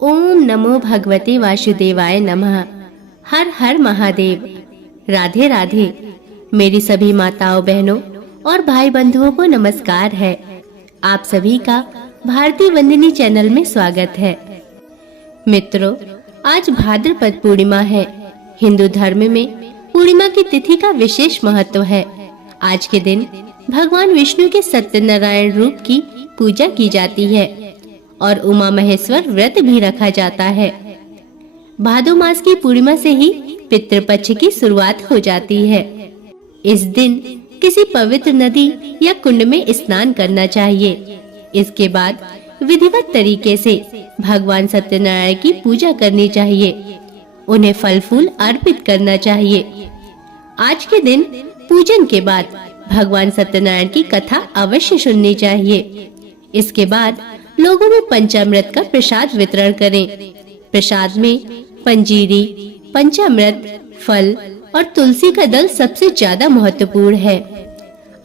ओम नमो भगवते वासुदेवाय नमः। हर हर महादेव। राधे राधे। मेरी सभी माताओं बहनों और भाई बंधुओं को नमस्कार है। आप सभी का भारती वंदिनी चैनल में स्वागत है। मित्रों, आज भाद्रपद पूर्णिमा है। हिंदू धर्म में पूर्णिमा की तिथि का विशेष महत्व है। आज के दिन भगवान विष्णु के सत्यनारायण रूप की पूजा की जाती है और उमा महेश्वर व्रत भी रखा जाता है। भादो मास की पूर्णिमा से ही पितृपक्ष की शुरुआत हो जाती है। इस दिन किसी पवित्र नदी या कुंड में स्नान करना चाहिए। इसके बाद विधिवत तरीके से भगवान सत्यनारायण की पूजा करनी चाहिए। उन्हें फल फूल अर्पित करना चाहिए। आज के दिन पूजन के बाद भगवान सत्यनारायण की कथा अवश्य सुननी चाहिए। इसके बाद लोगों में पंचामृत का प्रसाद वितरण करें। प्रसाद में पंजीरी, पंचामृत, फल और तुलसी का दल सबसे ज्यादा महत्वपूर्ण है।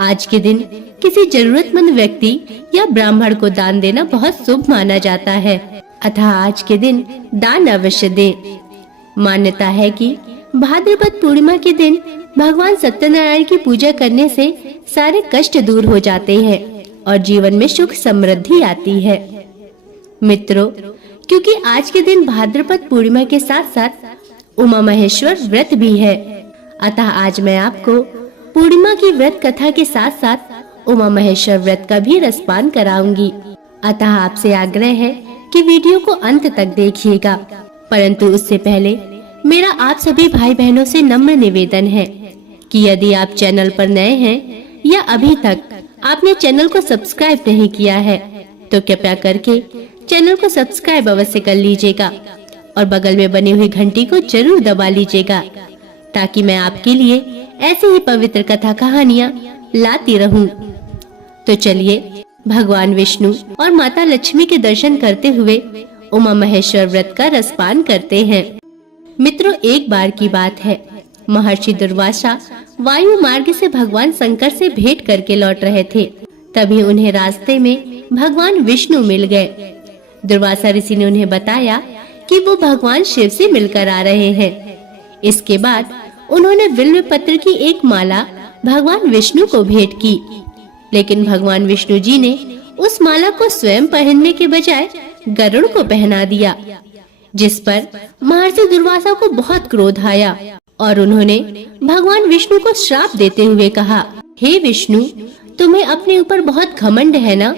आज के दिन किसी जरूरतमंद व्यक्ति या ब्राह्मण को दान देना बहुत शुभ माना जाता है, अतः आज के दिन दान अवश्य दें। मान्यता है कि भाद्रपद पूर्णिमा के दिन भगवान सत्यनारायण की पूजा करने से सारे कष्ट दूर हो जाते हैं और जीवन में सुख समृद्धि आती है। मित्रों, क्योंकि आज के दिन भाद्रपद पूर्णिमा के साथ साथ उमा महेश्वर व्रत भी है, अतः आज मैं आपको पूर्णिमा की व्रत कथा के साथ साथ उमा महेश्वर व्रत का भी रसपान कराऊंगी। अतः आपसे आग्रह है कि वीडियो को अंत तक देखिएगा। परंतु उससे पहले मेरा आप सभी भाई बहनों से नम्र निवेदन है कि यदि आप चैनल पर नए हैं या अभी तक आपने चैनल को सब्सक्राइब नहीं किया है तो कृपया करके चैनल को सब्सक्राइब अवश्य कर लीजिएगा और बगल में बनी हुई घंटी को जरूर दबा लीजिएगा, ताकि मैं आपके लिए ऐसी ही पवित्र कथा कहानियाँ लाती रहूं। तो चलिए भगवान विष्णु और माता लक्ष्मी के दर्शन करते हुए उमा महेश्वर व्रत का रसपान करते हैं। मित्रों, एक बार की बात है, महर्षि दुर्वासा वायु मार्ग से भगवान शंकर से भेंट करके लौट रहे थे। तभी उन्हें रास्ते में भगवान विष्णु मिल गए। दुर्वासा ऋषि ने उन्हें बताया कि वो भगवान शिव से मिलकर आ रहे हैं। इसके बाद उन्होंने बिल्व पत्र की एक माला भगवान विष्णु को भेंट की, लेकिन भगवान विष्णु जी ने उस माला को स्वयं पहनने के बजाय गरुड़ को पहना दिया, जिस पर महर्षि दुर्वासा को बहुत क्रोध आया और उन्होंने भगवान विष्णु को श्राप देते हुए कहा, हे विष्णु, तुम्हें अपने ऊपर बहुत घमंड है ना?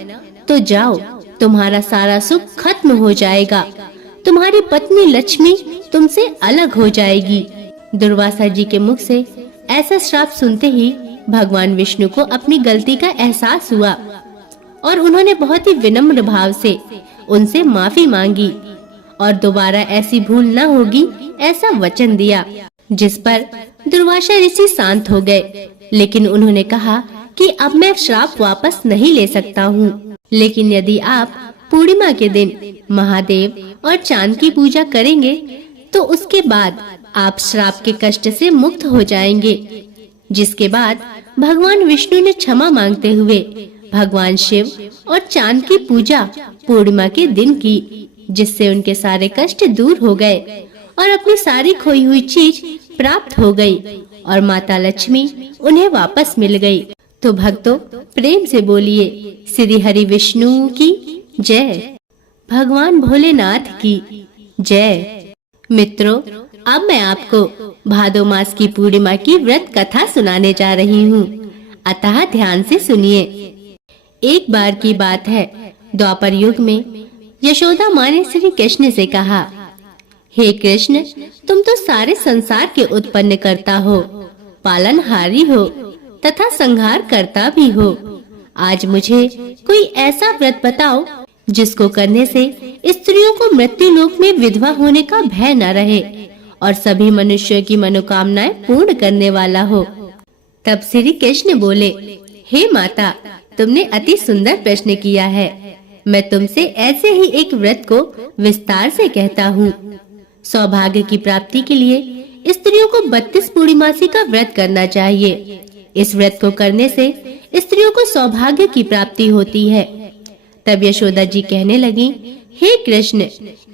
तो जाओ, तुम्हारा सारा सुख खत्म हो जाएगा। तुम्हारी पत्नी लक्ष्मी तुमसे अलग हो जाएगी। दुर्वासा जी के मुख से ऐसा श्राप सुनते ही भगवान विष्णु को अपनी गलती का एहसास हुआ और उन्होंने बहुत ही विनम्र भाव से उनसे माफी मांगी और दोबारा ऐसी भूल न होगी ऐसा वचन दिया, जिस पर दुर्वासा ऋषि शांत हो गए। लेकिन उन्होंने कहा कि अब मैं श्राप वापस नहीं ले सकता हूँ, लेकिन यदि आप पूर्णिमा के दिन महादेव और चांद की पूजा करेंगे तो उसके बाद आप श्राप के कष्ट से मुक्त हो जाएंगे। जिसके बाद भगवान विष्णु ने क्षमा मांगते हुए भगवान शिव और चांद की पूजा पूर्णिमा के दिन की, जिससे उनके सारे कष्ट दूर हो गए और अपनी सारी खोई हुई चीज प्राप्त हो गई और माता लक्ष्मी उन्हें वापस मिल गई। तो भक्तों, प्रेम से बोलिए श्री हरि विष्णु की जय, भगवान भोलेनाथ की जय। मित्रों, अब मैं आपको भादो मास की पूर्णिमा की व्रत कथा सुनाने जा रही हूँ, अतः ध्यान से सुनिए। एक बार की बात है, द्वापर युग में यशोदा माँ ने श्री कृष्ण से कहा, हे कृष्ण, तुम तो सारे संसार के उत्पन्न करता हो, पालनहारी हो तथा संहार करता भी हो। आज मुझे कोई ऐसा व्रत बताओ जिसको करने से स्त्रियों को मृत्यु लोक में विधवा होने का भय न रहे और सभी मनुष्यों की मनोकामनाएं पूर्ण करने वाला हो। तब श्री कृष्ण बोले, हे माता, तुमने अति सुंदर प्रश्न किया है। मैं तुमसे ऐसे ही एक व्रत को विस्तार से कहता हूँ। सौभाग्य की प्राप्ति के लिए स्त्रियों को 32 पूर्णिमासी का व्रत करना चाहिए। इस व्रत को करने से स्त्रियों को सौभाग्य की प्राप्ति होती है। तब यशोदा जी कहने लगी, हे कृष्ण,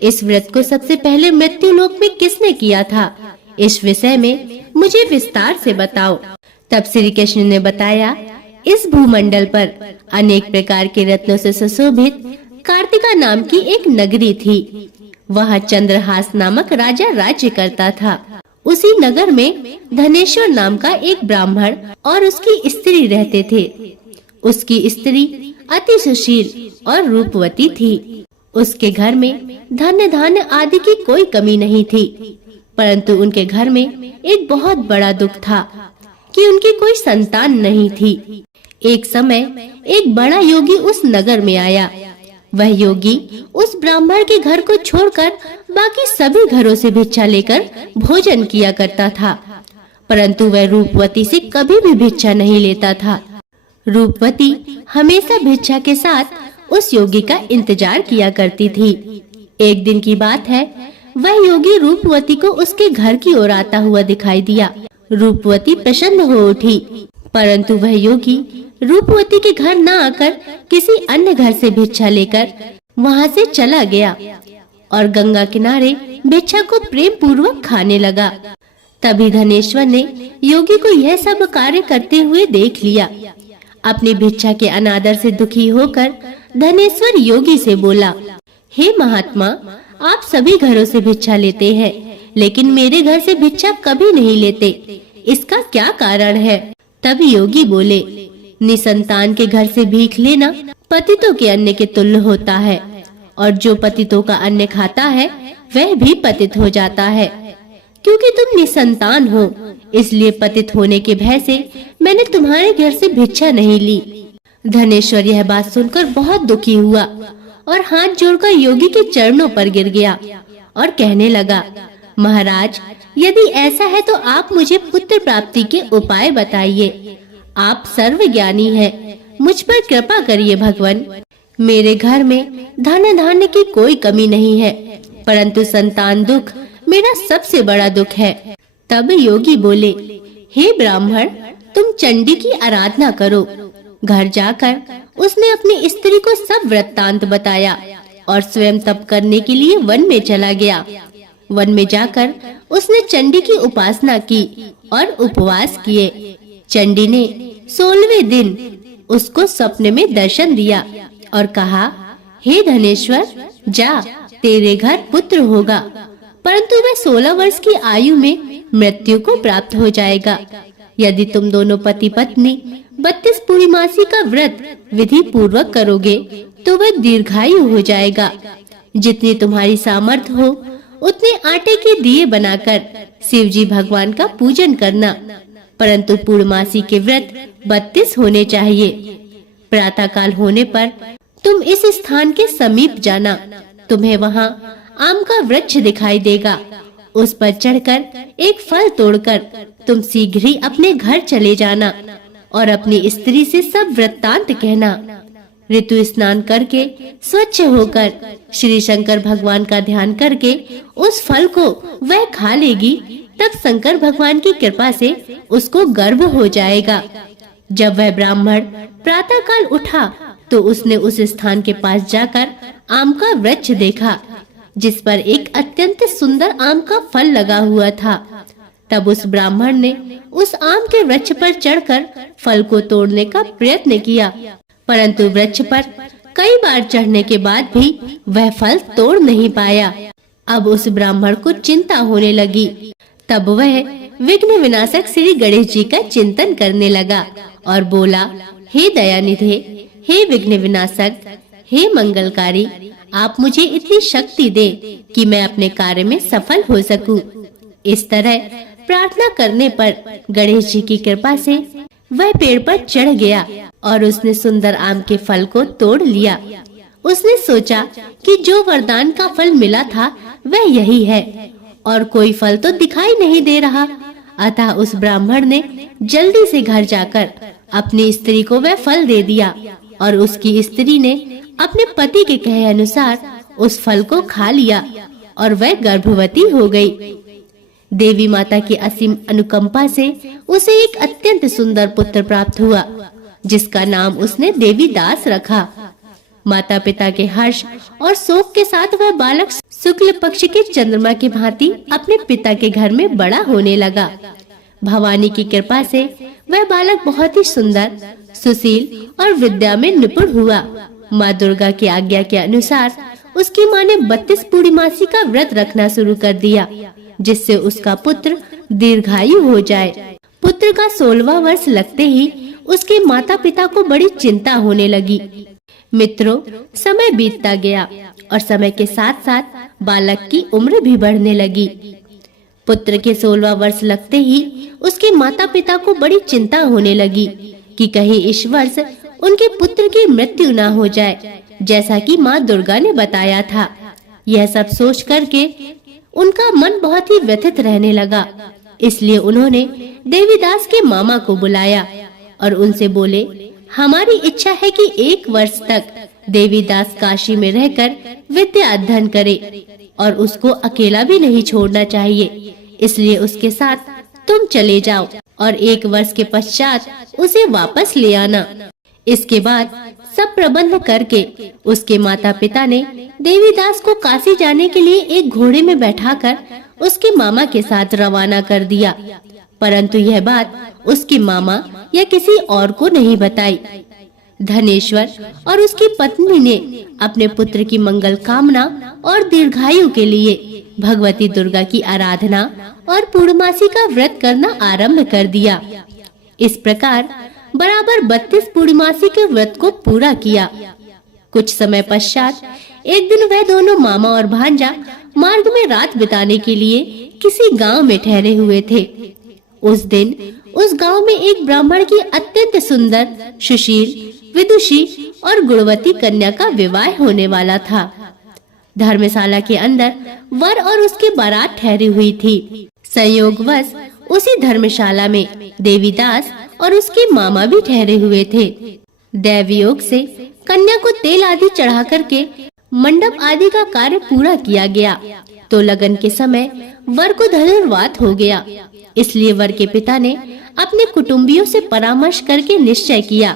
इस व्रत को सबसे पहले मृत्यु लोक में किसने किया था? इस विषय में मुझे विस्तार से बताओ। तब श्री कृष्ण ने बताया, इस भूमंडल पर अनेक प्रकार के रत्नों से सुशोभित कार्तिका नाम की एक नगरी थी। वहाँ चंद्रहास नामक राजा राज्य करता था। उसी नगर में धनेश्वर नाम का एक ब्राह्मण और उसकी स्त्री रहते थे। उसकी स्त्री अति सुशील और रूपवती थी। उसके घर में धन धान्य आदि की कोई कमी नहीं थी, परंतु उनके घर में एक बहुत बड़ा दुख था कि उनकी कोई संतान नहीं थी। एक समय एक बड़ा योगी उस नगर में आया। वह योगी उस ब्राह्मण के घर को छोड़कर बाकी सभी घरों से भिक्षा लेकर भोजन किया करता था, परंतु वह रूपवती से कभी भी भिक्षा नहीं लेता था। रूपवती हमेशा भिक्षा के साथ उस योगी का इंतजार किया करती थी। एक दिन की बात है, वह योगी रूपवती को उसके घर की ओर आता हुआ दिखाई दिया। रूपवती प्रसन्न हो उठी, परंतु वह योगी रूपवती के घर न आकर किसी अन्य घर से भिक्षा लेकर वहां से चला गया और गंगा किनारे भिक्षा को प्रेम पूर्वक खाने लगा। तभी धनेश्वर ने योगी को यह सब कार्य करते हुए देख लिया। अपनी भिक्षा के अनादर से दुखी होकर धनेश्वर योगी से बोला, हे महात्मा, आप सभी घरों से भिक्षा लेते हैं, लेकिन मेरे घर से भिक्षा कभी नहीं लेते। इसका क्या कारण है? तब योगी बोले, निसंतान के घर से भीख लेना पतितों के अन्न के तुल्य होता है, और जो पतितों का अन्न खाता है वह भी पतित हो जाता है। क्योंकि तुम निसंतान हो, इसलिए पतित होने के भय से मैंने तुम्हारे घर से भिक्षा नहीं ली। धनेश्वर यह बात सुनकर बहुत दुखी हुआ और हाथ जोड़कर योगी के चरणों पर गिर गया और कहने लगा, महाराज, यदि ऐसा है तो आप मुझे पुत्र प्राप्ति के उपाय बताइए। आप सर्वज्ञानी हैं, मुझ पर कृपा करिए भगवान। मेरे घर में धन धान्य की कोई कमी नहीं है, परंतु संतान दुख मेरा सबसे बड़ा दुख है। तब योगी बोले, हे ब्राह्मण, तुम चंडी की आराधना करो। घर जाकर उसने अपनी स्त्री को सब वृत्तांत बताया और स्वयं तप करने के लिए वन में चला गया। वन में जाकर उसने चंडी की उपासना की और उपवास किए। चंडी ने 16वें दिन उसको सपने में दर्शन दिया और कहा, हे धनेश्वर, जा, तेरे घर पुत्र होगा, परंतु वह 16 वर्ष की आयु में मृत्यु को प्राप्त हो जाएगा। यदि तुम दोनों पति पत्नी 32 पूर्णमासी का व्रत विधि पूर्वक करोगे तो वह दीर्घायु हो जाएगा। जितनी तुम्हारी सामर्थ्य हो उतने आटे के दिए बनाकर शिव जी भगवान का पूजन करना, परंतु पूर्णमासी के व्रत 32 होने चाहिए। प्रातः काल होने पर तुम इस स्थान के समीप जाना। तुम्हें वहाँ आम का वृक्ष दिखाई देगा। उस पर चढ़कर एक फल तोड़कर तुम शीघ्र ही अपने घर चले जाना और अपनी स्त्री से सब वृत्तांत कहना। ऋतु स्नान करके स्वच्छ होकर श्री शंकर भगवान का ध्यान करके उस फल को वह खा लेगी, तब शंकर भगवान की कृपा से उसको गर्भ हो जाएगा। जब वह ब्राह्मण प्रातः काल उठा तो उसने उस स्थान के पास जाकर आम का वृक्ष देखा, जिस पर एक अत्यंत सुंदर आम का फल लगा हुआ था। तब उस ब्राह्मण ने उस आम के वृक्ष पर चढ़कर फल को तोड़ने का प्रयत्न किया, परंतु वृक्ष पर कई बार चढ़ने के बाद भी वह फल तोड़ नहीं पाया। अब उस ब्राह्मण को चिंता होने लगी। तब वह विघ्न विनाशक श्री गणेश जी का चिंतन करने लगा और बोला, हे दयानिधे, हे विघ्न विनाशक, हे मंगलकारी, आप मुझे इतनी शक्ति दे कि मैं अपने कार्य में सफल हो सकूं। इस तरह प्रार्थना करने पर गणेश जी की कृपा से वह पेड़ पर चढ़ गया और उसने सुंदर आम के फल को तोड़ लिया। उसने सोचा कि जो वरदान का फल मिला था वह यही है और कोई फल तो दिखाई नहीं दे रहा। अतः उस ब्राह्मण ने जल्दी से घर जाकर अपनी स्त्री को वह फल दे दिया और उसकी स्त्री ने अपने पति के कहे अनुसार उस फल को खा लिया और वह गर्भवती हो गई। देवी माता की असीम अनुकंपा से उसे एक अत्यंत सुंदर पुत्र प्राप्त हुआ, जिसका नाम उसने देवी दास रखा। माता पिता के हर्ष और शोक के साथ वह बालक शुक्ल पक्ष के चंद्रमा की भांति अपने पिता के घर में बड़ा होने लगा। भवानी की कृपा से वह बालक बहुत ही सुंदर, सुशील और विद्या में निपुण हुआ। माँ दुर्गा की आज्ञा के अनुसार उसकी माँ ने 32 पूर्णिमासी का व्रत रखना शुरू कर दिया, जिससे उसका पुत्र दीर्घायु हो जाए। पुत्र का 16वां वर्ष लगते ही उसके माता पिता को बड़ी चिंता होने लगी। मित्रों, समय बीतता गया और समय के साथ साथ बालक की उम्र भी बढ़ने लगी। पुत्र के 16वां वर्ष लगते ही उसके माता पिता को बड़ी चिंता होने लगी कि कहीं इस वर्ष उनके पुत्र की मृत्यु ना हो जाए, जैसा कि माँ दुर्गा ने बताया था। यह सब सोच करके उनका मन बहुत ही व्यथित रहने लगा। इसलिए उन्होंने देवीदास के मामा को बुलाया और उनसे बोले, हमारी इच्छा है कि 1 वर्ष तक देवीदास काशी में रहकर विद्या अध्ययन करे और उसको अकेला भी नहीं छोड़ना चाहिए। इसलिए उसके साथ तुम चले जाओ और 1 वर्ष के पश्चात उसे वापस ले आना। इसके बाद सब प्रबंध करके उसके माता पिता ने देवीदास को काशी जाने के लिए एक घोड़े में बैठाकर उसके मामा के साथ रवाना कर दिया। परंतु यह बात उसके मामा या किसी और को नहीं बताई। धनेश्वर और उसकी पत्नी ने अपने पुत्र की मंगल कामना और दीर्घायु के लिए भगवती दुर्गा की आराधना और पूर्णमासी का व्रत करना आरंभ कर दिया। इस प्रकार बराबर 32 पूर्णमासी के व्रत को पूरा किया। कुछ समय पश्चात एक दिन वह दोनों मामा और भांजा मार्ग में रात बिताने के लिए किसी गांव में ठहरे हुए थे। उस दिन उस गांव में एक ब्राह्मण की अत्यंत सुंदर, सुशील, विदुषी और गुणवती कन्या का विवाह होने वाला था। धर्मशाला के अंदर वर और उसकी बारात ठहरी हुई थी। संयोगवश उसी धर्मशाला में देवीदास और उसके मामा भी ठहरे हुए थे। दैवयोग से कन्या को तेल आदि चढ़ा करके मंडप आदि का कार्य पूरा किया गया तो लगन के समय वर को धनुर्वात हो गया। इसलिए वर के पिता ने अपने कुटुंबियों से परामर्श करके निश्चय किया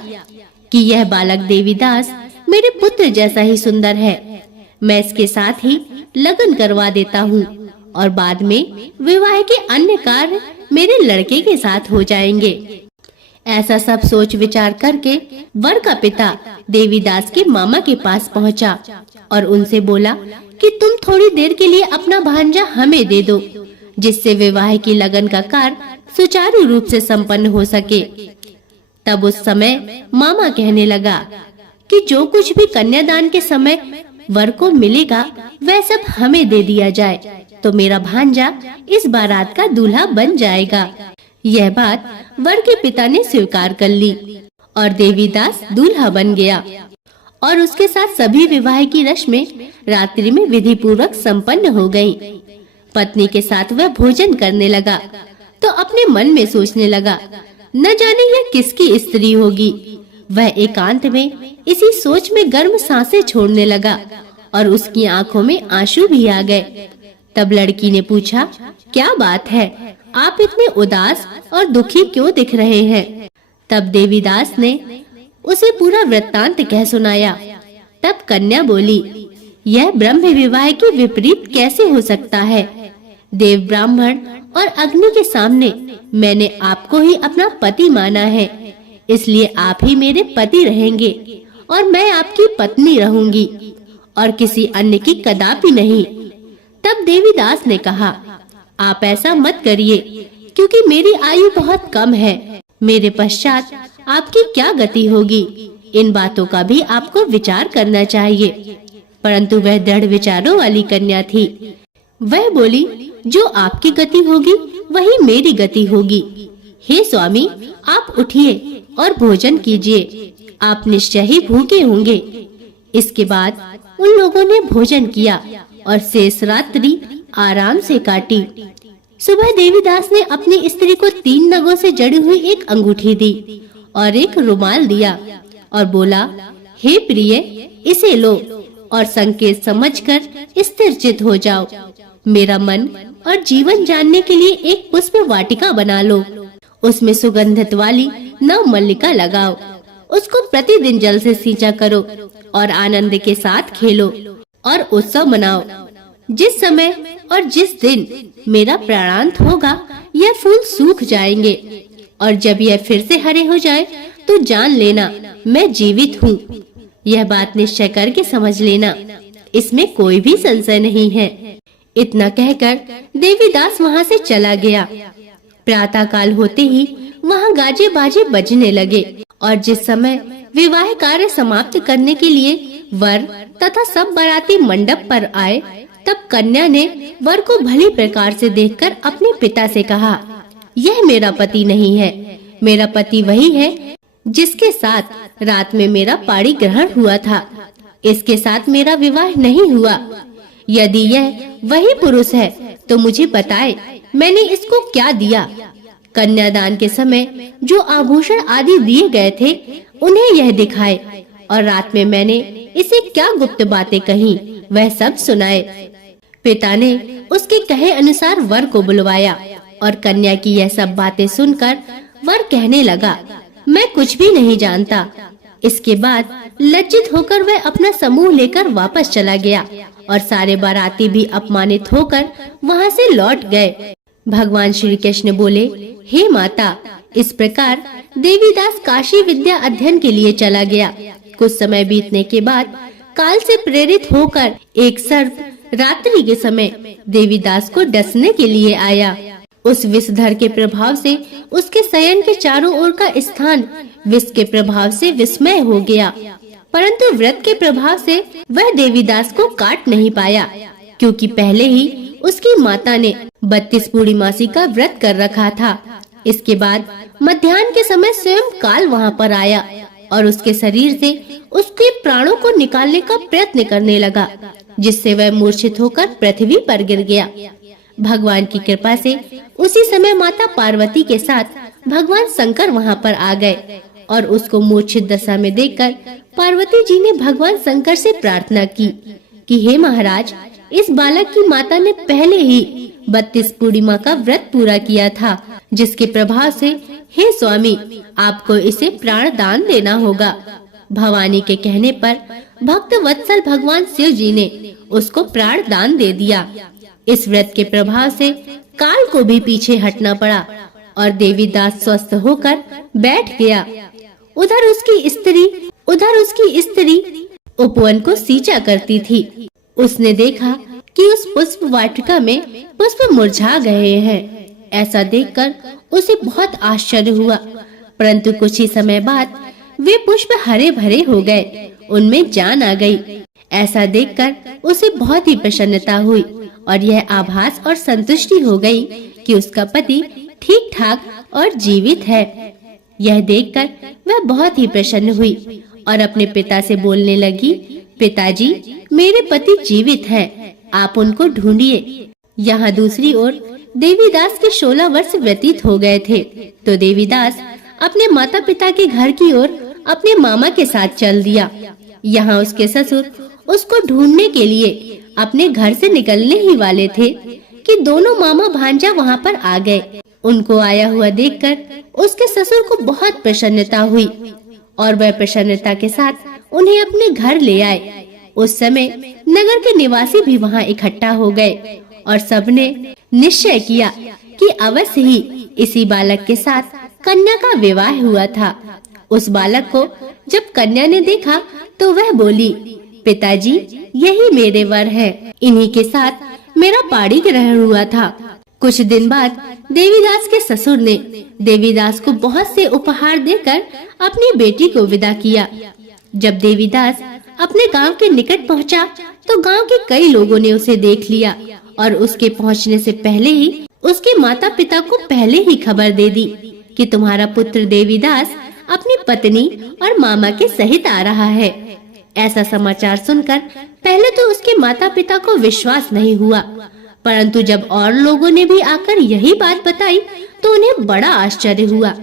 कि यह बालक देवीदास मेरे पुत्र जैसा ही सुंदर है। मैं इसके साथ ही लगन करवा देता हूँ और बाद में विवाह के अन्य कार्य मेरे लड़के के साथ हो जाएंगे। ऐसा सब सोच विचार करके वर का पिता देवीदास के मामा के पास पहुँचा और उनसे बोला कि तुम थोड़ी देर के लिए अपना भांजा हमें दे दो, जिससे विवाह की लगन का कार्य सुचारू रूप से संपन्न हो सके। तब उस समय मामा कहने लगा कि जो कुछ भी कन्यादान के समय वर को मिलेगा वह सब हमें दे दिया जाए तो मेरा भांजा इस बारात का दूल्हा बन जाएगा। यह बात वर के पिता ने स्वीकार कर ली और देवीदास दूल्हा बन गया और उसके साथ सभी विवाह की रस्में रात्रि में विधि पूर्वक संपन्न हो गयी। पत्नी के साथ वह भोजन करने लगा तो अपने मन में सोचने लगा, न जाने यह किसकी स्त्री होगी। वह एकांत में इसी सोच में गर्म सांसें छोड़ने लगा और उसकी आंखों में आंसू भी आ गए। तब लड़की ने पूछा, क्या बात है, आप इतने उदास और दुखी क्यों दिख रहे हैं? तब देवीदास ने उसे पूरा वृत्तांत कह सुनाया। तब कन्या बोली, यह ब्रह्म विवाह के विपरीत कैसे हो सकता है? देव, ब्राह्मण और अग्नि के सामने मैंने आपको ही अपना पति माना है, इसलिए आप ही मेरे पति रहेंगे और मैं आपकी पत्नी रहूंगी और किसी अन्य की कदापि नहीं। तब देवीदास ने कहा, आप ऐसा मत करिए, क्योंकि मेरी आयु बहुत कम है। मेरे पश्चात आपकी क्या गति होगी, इन बातों का भी आपको विचार करना चाहिए। परंतु वह दृढ़ विचारों वाली कन्या थी। वह बोली, जो आपकी गति होगी वही मेरी गति होगी। हे स्वामी, आप उठिए और भोजन कीजिए, आप निश्चय ही भूखे होंगे। इसके बाद उन लोगों ने भोजन किया और शेष रात्रि आराम से काटी। सुबह देवीदास ने अपनी स्त्री को 3 नगों से जड़ी हुई एक अंगूठी दी और एक रुमाल दिया और बोला, हे प्रिय, इसे लो और संकेत समझकर स्थिरचित हो जाओ। मेरा मन और जीवन जानने के लिए एक पुष्प वाटिका बना लो, उसमें सुगंधित वाली 9 मल्लिका लगाओ। उसको प्रतिदिन जल से सींचा करो और आनंद के साथ खेलो और उत्सव मनाओ। जिस समय और जिस दिन मेरा प्राणांत होगा, यह फूल सूख जाएंगे और जब यह फिर से हरे हो जाए तो जान लेना मैं जीवित हूँ। यह बात निश्चय करके समझ लेना, इसमें कोई भी संशय नहीं है। इतना कहकर देवीदास वहाँ से चला गया। प्रातः काल होते ही वहाँ गाजे बाजे बजने लगे और जिस समय विवाह कार्य समाप्त करने के लिए वर तथा सब बाराती मंडप पर आए, तब कन्या ने वर को भली प्रकार से देखकर अपने पिता से कहा, यह मेरा पति नहीं है, मेरा पति वही है जिसके साथ रात में मेरा पाणी ग्रहण हुआ था। इसके साथ मेरा विवाह नहीं हुआ। यदि यह वही पुरुष है तो मुझे बताए, मैंने इसको क्या दिया। कन्यादान के समय जो आभूषण आदि दिए गए थे, उन्हें यह दिखाए और रात में मैंने इसे क्या गुप्त बातें कही, वह सब सुनाए। पिता ने उसके कहे अनुसार वर को बुलवाया और कन्या की यह सब बातें सुनकर वर कहने लगा, मैं कुछ भी नहीं जानता। इसके बाद लज्जित होकर वह अपना समूह लेकर वापस चला गया और सारे बाराती भी अपमानित होकर वहाँ से लौट गए। भगवान श्री कृष्ण बोले, हे माता, इस प्रकार देवीदास काशी विद्या अध्ययन के लिए चला गया। कुछ समय बीतने के बाद काल से प्रेरित होकर एक सर्प रात्रि के समय देवीदास को डसने के लिए आया। उस विषधर के प्रभाव से उसके शयन के चारों ओर का स्थान विष के प्रभाव से विस्मय हो गया, परंतु व्रत के प्रभाव से वह देवीदास को काट नहीं पाया, क्योंकि पहले ही उसकी माता ने 32 पूर्णिमासी का व्रत कर रखा था। इसके बाद मध्याह्न के समय स्वयं काल वहाँ पर आया और उसके शरीर से उसके प्राणों को निकालने का प्रयत्न करने लगा, जिससे वह मूर्छित होकर पृथ्वी पर गिर गया। भगवान की कृपा से उसी समय माता पार्वती के साथ भगवान शंकर वहाँ पर आ गए और उसको मूर्छित दशा में देखकर पार्वती जी ने भगवान शंकर से प्रार्थना की कि हे महाराज, इस बालक की माता ने पहले ही 32 पूर्णिमा का व्रत पूरा किया था, जिसके प्रभाव से हे स्वामी, आपको इसे प्राण दान देना होगा। भवानी के कहने पर भक्त वत्सल भगवान शिव जी ने उसको प्राण दान दे दिया। इस व्रत के प्रभाव से काल को भी पीछे हटना पड़ा और देवीदास स्वस्थ होकर बैठ गया। उधर उसकी स्त्री उपवन को सींचा करती थी। उसने देखा कि उस पुष्प वाटिका में पुष्प मुरझा गए हैं। ऐसा देखकर उसे बहुत आश्चर्य हुआ, परंतु कुछ ही समय बाद वे पुष्प हरे भरे हो गए, उनमें जान आ गई। ऐसा देखकर उसे बहुत ही प्रसन्नता हुई और यह आभास और संतुष्टि हो गई कि उसका पति ठीक ठाक और जीवित है। यह देखकर वह बहुत ही प्रसन्न हुई और अपने पिता से बोलने लगी, पिताजी, मेरे पति जीवित हैं, आप उनको ढूंढिए। यहाँ दूसरी ओर देवीदास के 16 वर्ष व्यतीत हो गए थे, तो देवीदास अपने माता पिता के घर की ओर अपने मामा के साथ चल दिया। यहाँ उसके ससुर उसको ढूंढने के लिए अपने घर से निकलने ही वाले थे कि दोनों मामा भांजा वहाँ पर आ गए। उनको आया हुआ देखकर उसके ससुर को बहुत प्रसन्नता हुई और वह प्रसन्नता के साथ उन्हें अपने घर ले आए। उस समय नगर के निवासी भी वहाँ इकट्ठा हो गए और सबने निश्चय किया कि अवश्य ही इसी बालक के साथ कन्या का विवाह हुआ था। उस बालक को जब कन्या ने देखा तो वह बोली, पिताजी, यही मेरे वर हैं, इन्हीं के साथ मेरा पाणी ग्रहण हुआ था। कुछ दिन बाद देवीदास के ससुर ने देवीदास को बहुत से उपहार देकर अपनी बेटी को विदा किया। जब देवीदास अपने गांव के निकट पहुंचा, तो गांव के कई लोगों ने उसे देख लिया और उसके पहुंचने से पहले ही उसके माता पिता को पहले ही खबर दे दी कि तुम्हारा पुत्र देवीदास अपनी पत्नी और मामा के सहित आ रहा है। ऐसा समाचार सुनकर पहले तो उसके माता पिता को विश्वास नहीं हुआ, परंतु जब और लोगों ने भी आकर यही बात बताई तो उन्हें बड़ा आश्चर्य हुआ।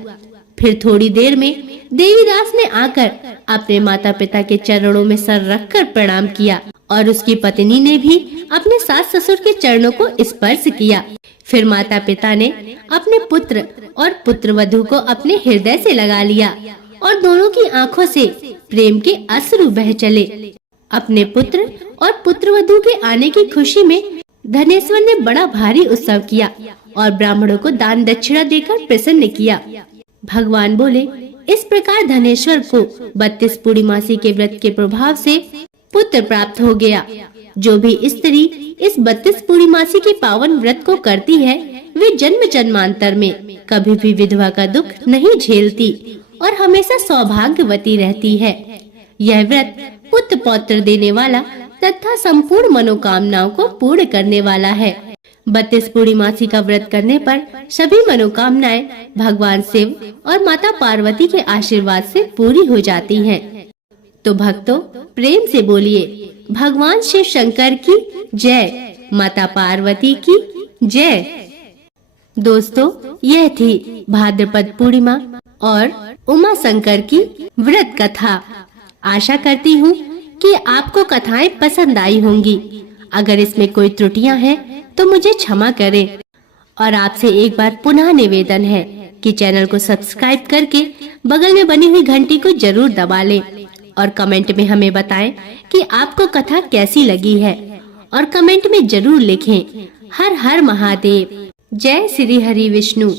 फिर थोड़ी देर में देवीदास ने आकर अपने माता पिता के चरणों में सर रखकर प्रणाम किया और उसकी पत्नी ने भी अपने सास ससुर के चरणों को स्पर्श किया। फिर माता पिता ने अपने पुत्र और पुत्रवधू को अपने हृदय से लगा लिया और दोनों की आंखों से प्रेम के अश्रु बह चले। अपने पुत्र और पुत्रवधू के आने की खुशी में धनेश्वर ने बड़ा भारी उत्सव किया और ब्राह्मणों को दान दक्षिणा देकर प्रसन्न किया। भगवान बोले, इस प्रकार धनेश्वर को 32 पूर्णिमासी के व्रत के प्रभाव से पुत्र प्राप्त हो गया। जो भी स्त्री इस 32 पूर्णिमासी के पावन व्रत को करती है, वे जन्म जन्मांतर में कभी भी विधवा का दुख नहीं झेलती और हमेशा सौभाग्यवती रहती है। यह व्रत पुत्र पौत्र देने वाला तथा संपूर्ण मनोकामनाओं को पूर्ण करने वाला है। 32 पूर्णिमासी का व्रत करने पर सभी मनोकामनाएं भगवान शिव और माता पार्वती के आशीर्वाद से पूरी हो जाती हैं। तो भक्तों, प्रेम से बोलिए, भगवान शिव शंकर की जय, माता पार्वती की जय। दोस्तों, यह थी भाद्रपद पूर्णिमा और उमा शंकर की व्रत कथा। आशा करती हूँ कि आपको कथाएं पसंद आई होंगी। अगर इसमें कोई त्रुटियां हैं तो मुझे क्षमा करें। और आपसे एक बार पुनः निवेदन है कि चैनल को सब्सक्राइब करके बगल में बनी हुई घंटी को जरूर दबा लें और कमेंट में हमें बताएं कि आपको कथा कैसी लगी है। और कमेंट में जरूर लिखें, हर हर महादेव, जय श्री हरि विष्णु,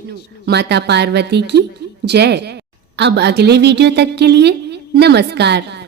माता पार्वती की जय। अब अगले वीडियो तक के लिए नमस्कार।